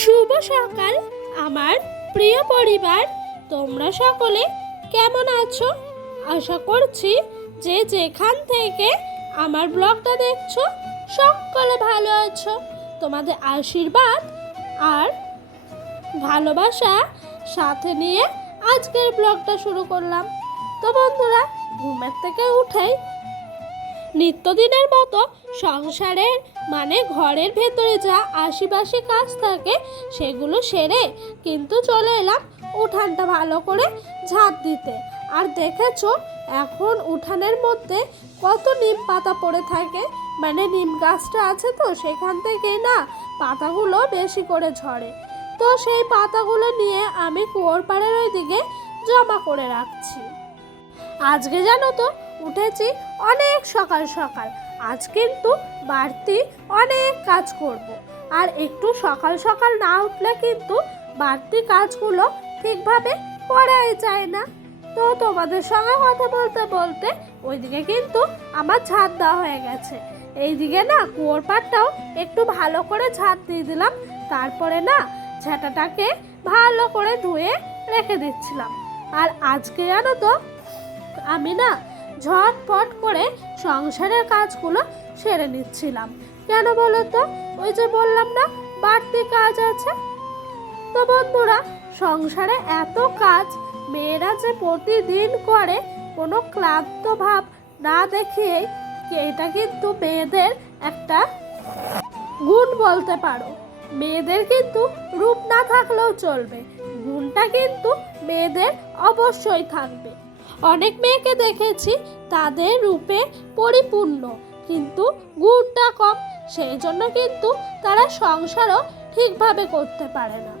শুভ সকাল। আমার প্রিয় পরিবার, তোমরা সকলে কেমন আছো? আশা করছি যে যেখান থেকে আমার ব্লগটা দেখছ, সকলে ভালো আছো। তোমাদের আশীর্বাদ আর ভালোবাসা সাথে নিয়ে আজকের ব্লগটা শুরু করলাম। তো বন্ধুরা, ঘুমের থেকে উঠেই নিত্যদিনের মতো সংসারের মানে ঘরের ভেতরে যা আশিপাশি কাজ থাকে সেগুলো সেরে কিন্তু চলে এলাম উঠানটা ভালো করে ঝাঁপ দিতে। আর দেখেছ, এখন উঠানের মধ্যে কত নিম পাতা পড়ে থাকে। মানে নিম গাছটা আছে তো, সেখান থেকে না পাতাগুলো বেশি করে ঝরে। তো সেই পাতাগুলো নিয়ে আমি কুয়োর পাড়ের ওই দিকে জমা করে রাখছি। আজকে জানো তো উঠেছি অনেক সকাল সকাল। আজ কিন্তু বাড়তি অনেক কাজ করব। আর একটু সকাল সকাল না উঠলে কিন্তু বাড়তি কাজগুলো ঠিকভাবে করাই যায় না। তো তোমাদের সঙ্গে কথা বলতে বলতে ওইদিকে কিন্তু আমার ঝাঁট দেওয়া হয়ে গেছে। এইদিকে না কুয়োর পাড়টাও একটু ভালো করে ঝাঁট দিয়ে দিলাম। তারপরে না ঝাঁটাটাকে ভালো করে ধুয়ে রেখে দিচ্ছিলাম। আর আজকে জানো তো আমি না ঝটপট করে সংসারের কাজগুলো সেরে নিচ্ছিলাম। কেন বলো তো? ওই যে বললাম না, বাড়তি কাজ আছে। তো বন্ধুরা, সংসারে এত কাজ, মেয়েরা যে প্রতিদিন করে, কোনো ক্লান্ত ভাব না দেখিয়ে এটা কিন্তু মেয়েদের একটা গুণ বলতে পারো। মেয়েদের কিন্তু রূপ না থাকলেও চলবে। গুণটা কিন্তু মেয়েদের অবশ্যই থাকবে। অনেক মেয়েকে দেখেছি, তাদের রূপে পরিপূর্ণ, কিন্তু গুণটা কম। সেই জন্য কিন্তু তারা সংসারও ঠিকভাবে করতে পারে না।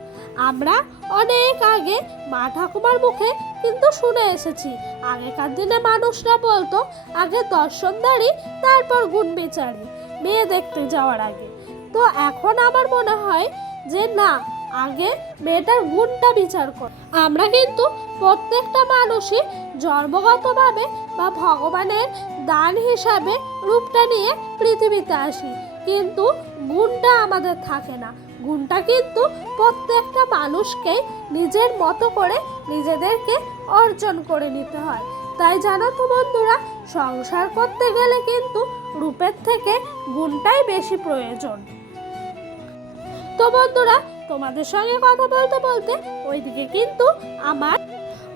আমরা অনেক আগে মা ঠাকুমার মুখে কিন্তু শুনে এসেছি, আগেকার দিনে মানুষরা বলতো, আগে দর্শনদারি তারপর গুণ বিচারি। মেয়ে দেখতে যাওয়ার আগে। তো এখন আমার মনে হয় যে না আগে মেয়েটার গুণটা বিচার কর। আমরা কিন্তু প্রত্যেকটা মানুষই জন্মগতভাবে বা ভগবানের দান হিসাবে রূপটা নিয়ে পৃথিবীতে আসি। কিন্তু গুণটা আমাদের থাকে না। গুণটা কিন্তু প্রত্যেকটা মানুষকে নিজের মতো করে নিজেদেরকে অর্জন করে নিতে হয়। তাই জানো তো বন্ধুরা, সংসার করতে গেলে কিন্তু রূপের থেকে গুণটাই বেশি প্রয়োজন। তো বন্ধুরা তোমাদের সঙ্গে কথা বলতে বলতে ওইদিকে কিন্তু আমার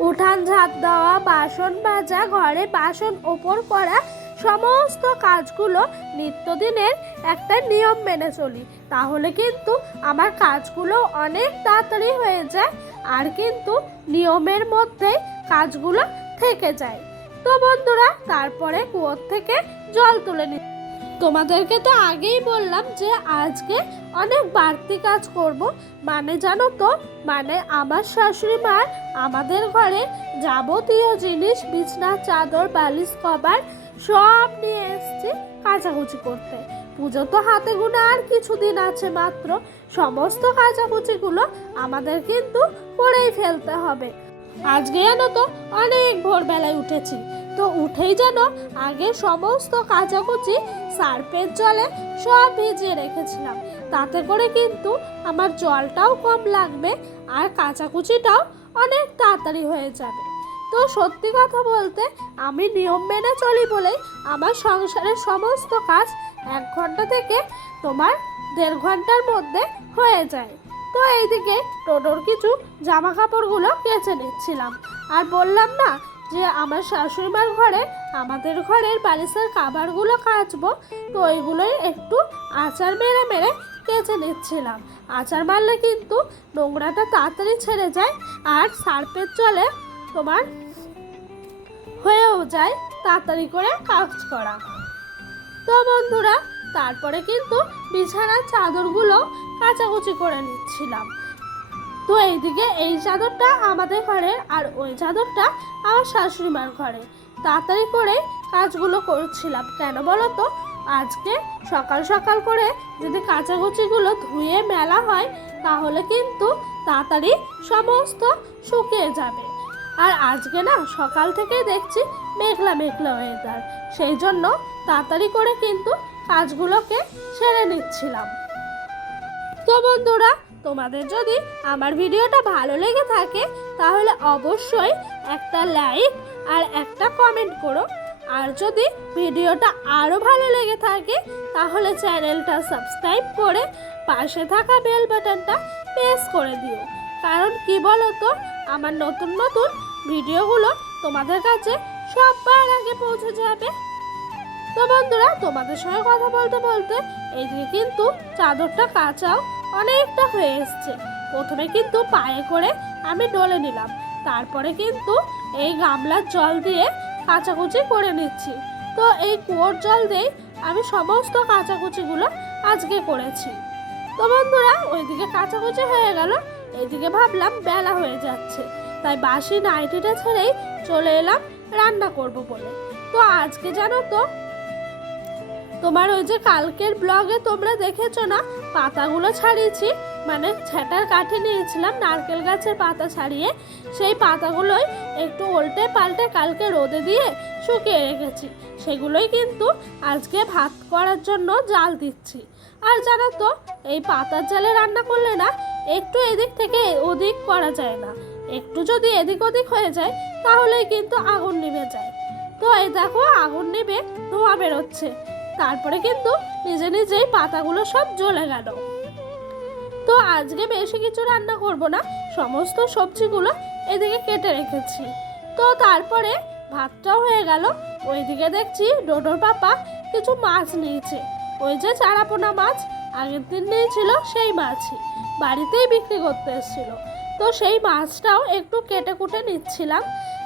উঠান ঝাঁট দেওয়া, বাসন মাজা, ঘরে বাসন ওপর করা সমস্ত কাজগুলো নিত্যদিনের একটা নিয়ম মেনে চলি। তাহলে কিন্তু আমার কাজগুলো অনেক তাড়াতাড়ি হয়ে যায় আর কিন্তু নিয়মের মধ্যে কাজগুলো থেকে যায়। তো বন্ধুরা, তারপরে কুয়োর থেকে জল তুলে নি তোমাদেরকে তো আগেই বললাম যে আজকে অনেক বাড়তি কাজ করব। মানে জানো তো মানে আমার শাশুড়ি মার আমাদের ঘরে যাবতীয় জিনিস, বিছনা, চাদর, বালিশ, কভার সব নিয়ে এসছি কাচাকুচি করতে। পুজো তো হাতে গোনা আর কিছুদিন আছে মাত্র। সমস্ত কাচাকুচিগুলো আমাদের কিন্তু করেই ফেলতে হবে। আজকে জানো তো, অনেক ভোরবেলায় উঠেছি। তো উঠেই যেন আগে সমস্ত কাচাকুচি সার্ফের জলে সব ভিজিয়ে রেখেছিলাম। তাতে করে কিন্তু আমার জলটাও কম লাগবে আর কাচাকুচিটাও অনেক তাড়াতাড়ি হয়ে যাবে। তো সত্যি কথা বলতে আমি নিয়ম মেনে চলি বলেই আমার সংসারের সমস্ত কাজ এক ঘণ্টা থেকে তোমার দেড় ঘণ্টার মধ্যে হয়ে যায়। তো এইদিকে টোটোর কিছু জামা কাপড়গুলো কেচে নিচ্ছিলাম। আর বললাম না যে আমার শাশুড়িমার ঘরে, আমাদের ঘরের বালিশের কাবারগুলো কাচবো, তো ওইগুলোই একটু আচার মেরে মেরে কেচে নিচ্ছিলাম। আচার মারলে কিন্তু নোংরাটা তাড়াতাড়ি ছেড়ে যায় আর সার্পের জলে তোমার হয়েও যায় তাড়াতাড়ি করে কাজ করা। তো বন্ধুরা, তারপরে কিন্তু বিছানার চাদরগুলো কাচাকুচি করে নিচ্ছিলাম। তো এইদিকে এই চাদরটা আমাদের ঘরে আর ওই চাদরটা আমার শাশুড়ি মার ঘরে। তাড়াতাড়ি করে কাজগুলো করছিলাম। কেন বলো তো আজকে সকাল সকাল করে যদি কাচাকুচিগুলো ধুয়ে মেলা হয়, তাহলে কিন্তু তাড়াতাড়ি সমস্ত শুকিয়ে যাবে। আর আজকে না সকাল থেকেই দেখছি মেঘলা মেঘলা ওয়েদার সেই জন্য তাড়াতাড়ি করে কিন্তু কাজগুলোকে সেরে নিচ্ছিলাম। তো বন্ধুরা তোমাদের যদি আমার ভিডিওটা ভালো লেগে থাকে, তাহলে অবশ্যই একটা লাইক আর একটা কমেন্ট করো। আর যদি ভিডিওটা আরও ভালো লেগে থাকে, তাহলে চ্যানেলটা সাবস্ক্রাইব করে পাশে থাকা বেল বাটনটা প্রেস করে দিও। কারণ কি বলো তো আমার নতুন নতুন ভিডিওগুলো তোমাদের কাছে সবার আগে পৌঁছে যাবে। তো বন্ধুরা, তোমাদের সঙ্গে কথা বলতে বলতে এইদিকে কিন্তু চাদরটা কাঁচাও অনেকটা হয়ে এসছে। প্রথমে কিন্তু পায়ে করে আমি ডলে নিলাম। তারপরে কিন্তু এই গামলার জল দিয়ে কাচাকুচি করে নিচ্ছি। তো এই কুয়োর জল দিয়েই আমি সমস্ত কাচাকুচিগুলো আজকে করেছি। তো বন্ধুরা, ওইদিকে কাচাকুচি হয়ে গেল। এইদিকে ভাবলাম বেলা হয়ে যাচ্ছে। তাই বাসি নাইটিটা ছেড়েই চলে এলাম রান্না করব বলে। তো আজকে জানো তো তোমার ওই যে কালকের ব্লগে তোমরা দেখেছ না? পাতাগুলো ছাড়িয়েছি। মানে ছেটার কাঠে নিয়েছিলাম, নারকেল গাছের পাতা ছাড়িয়ে। সেই পাতাগুলোই একটু উল্টে পাল্টে কালকে রোদে দিয়ে শুকিয়ে রেখেছি। সেগুলোই কিন্তু আজকে ভাত করার জন্য জাল দিচ্ছি। আর জানো তো, এই পাতার জালে রান্না করলে না, একটু এদিক থেকে ওদিক করা যায় না। একটু যদি এদিক ওদিক হয়ে যায়, তাহলেই কিন্তু আগুন নিভে যায়। তো এই দেখো, আগুন নিভে ধোঁয়া বেরোচ্ছে। তারপরে কিন্তু নিজে নিজেই পাতাগুলো সব জ্বলে গেল। তো আজকে বেশি কিছু রান্না করব না, সমস্ত সবজিগুলো এদিকে কেটে রেখেছি। তো তারপরে ভাতটাও হয়ে গেল, ওইদিকে দেখছি ডোডোর পাপা কিছু মাছ নিয়েছে। ওই যে চারাপোনা মাছ, আগের দিন নিয়েছিল সেই মাছই, বাড়িতেই বিক্রি করতে এসেছিল। তো সেই মাছটাও একটু কেটে কুটে নিচ্ছিলাম,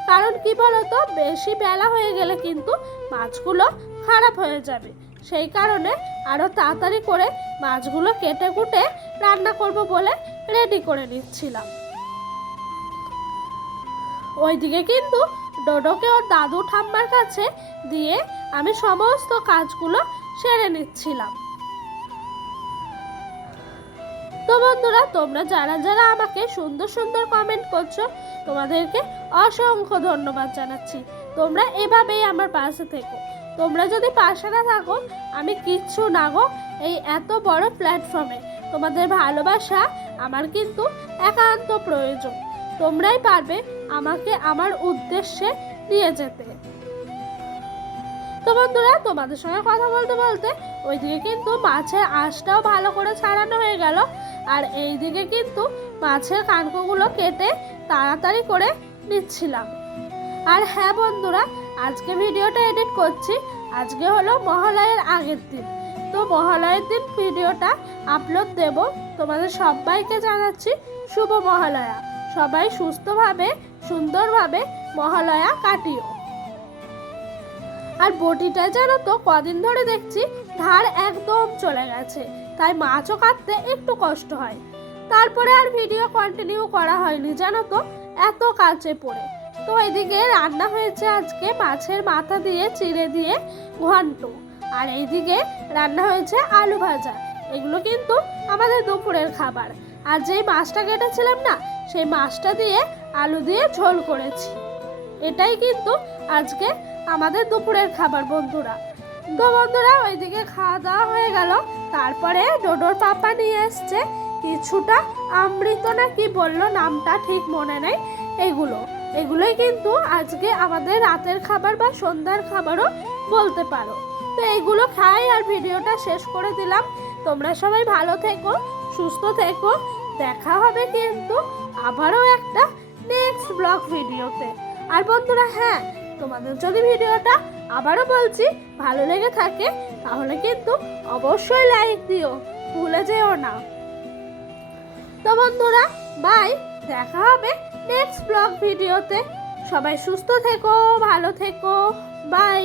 কারণ কি বলতো, বেশি বেলা হয়ে গেলে কিন্তু মাছগুলো খারাপ হয়ে যাবে। সেই কারণে আরও তাড়াতাড়ি করে মাছগুলো কেটে কুটে রান্না করব বলে রেডি করে নিচ্ছিলাম। ওইদিকে কিন্তু ডোডোকে ওর দাদু ঠাম্মার কাছে দিয়ে আমি সমস্ত কাজগুলো সেরে নিচ্ছিলাম। তো বন্ধুরা, তোমরা যারা যারা আমাকে সুন্দর সুন্দর কমেন্ট করছ, তোমাদেরকে অসংখ্য ধন্যবাদ জানাচ্ছি। তোমরা এভাবেই আমার পাশে থেকো। তোমরা যদি পাশে না থাকো, আমি কিচ্ছু না গো, এই এত বড় প্ল্যাটফর্মে তোমাদের ভালোবাসা আমার কিন্তু একান্ত প্রয়োজন। তোমরাই পারবে আমাকে আমার উদ্দেশ্যে নিয়ে যেতে। তো বন্ধুরা, তোমাদের সঙ্গে কথা বলতে বলতে ওইদিকে কিন্তু মাছের আঁশটাও ভালো করে ছাড়ানো হয়ে গেল। আর এইদিকে কিন্তু মাছের কানকোগুলো কেটে তাড়াতাড়ি করে নিচ্ছিলাম। আর হ্যাঁ বন্ধুরা আজকে ভিডিওটা এডিট করছি। আজকে হলো মহালয়ের আগের দিন। তো মহালয়ের দিন ভিডিওটা আপলোড দেব। তোমাদের সবাইকে জানাচ্ছি শুভ মহালয়া। সবাই সুস্থভাবে, সুন্দরভাবে মহালয়া কাটিও। আর বটিটায় জানো তো, কদিন ধরে দেখছি ধার একদম চলে গেছে। তাই মাছও কাটতে একটু কষ্ট হয়। তারপরে আর ভিডিও কন্টিনিউ করা হয়নি, জানো তো, এত কাছে পড়ে। তো এদিকে রান্না হয়েছে আজকে মাছের মাথা দিয়ে চিড়ে দিয়ে ঘন্ট। আর এইদিকে রান্না হয়েছে আলু ভাজা। এগুলো কিন্তু আমাদের দুপুরের খাবার। আর যেই মাছটা কেটেছিলাম না, সেই মাছটা দিয়ে আলু দিয়ে ঝোল করেছি। এটাই কিন্তু আজকে আমাদের দুপুরের খাবার বন্ধুরা। তো বন্ধুরা, ওইদিকে খাওয়া দাওয়া হয়ে গেল। তারপরে ডোডোর পাপা নিয়ে এসছে। কিছুটা অমৃত না কি বলল, নামটা ঠিক মনে নেই। এগুলো। এগুলোই কিন্তু আজকে আমাদের রাতের খাবার বা সন্ধ্যার খাবারও বলতে পারো। তো এইগুলো খাই আর ভিডিওটা শেষ করে দিলাম। তোমরা সবাই ভালো থেকো, সুস্থ থেকো। দেখা হবে কিন্তু আবারও একটা নেক্সট ব্লগ ভিডিওতে। আর বন্ধুরা হ্যাঁ তোমাদের যদি ভিডিওটা আবারও বলছি ভালো লেগে থাকে, তাহলে কিন্তু অবশ্যই লাইক দিও। ভুলে যেও না। তো বন্ধুরা বাই দেখা হবে নেক্সট ব্লগ ভিডিওতে সবাই সুস্থ থেকো ভালো থেকো বাই